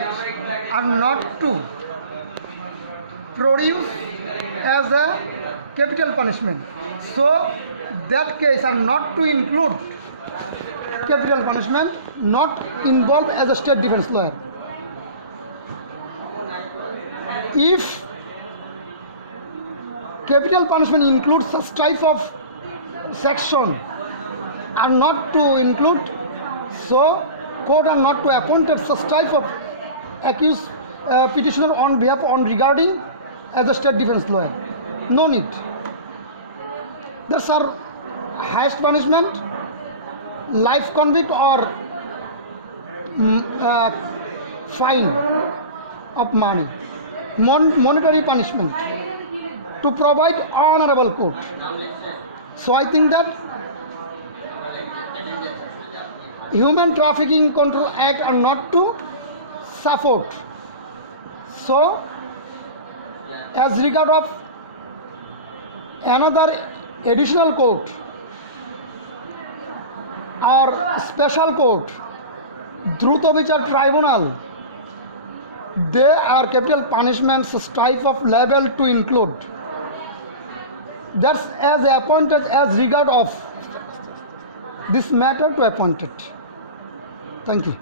act are not to produce as a capital punishment. So that case are not to include capital punishment, not involved as a state defense lawyer. If capital punishment includes such type of section are not to include, so court are not to appointed such type of accused petitioner on behalf on regarding as a state defense lawyer. No need. That's our highest punishment, life convict or fine of money, monetary punishment to provide honorable court. So I think that Human Trafficking Control Act are not to support. So as regard of another additional court or special court, Druta Vichar Tribunal, they are capital punishments type of level to include. That's as appointed as regard of this matter to appointed. Thank you.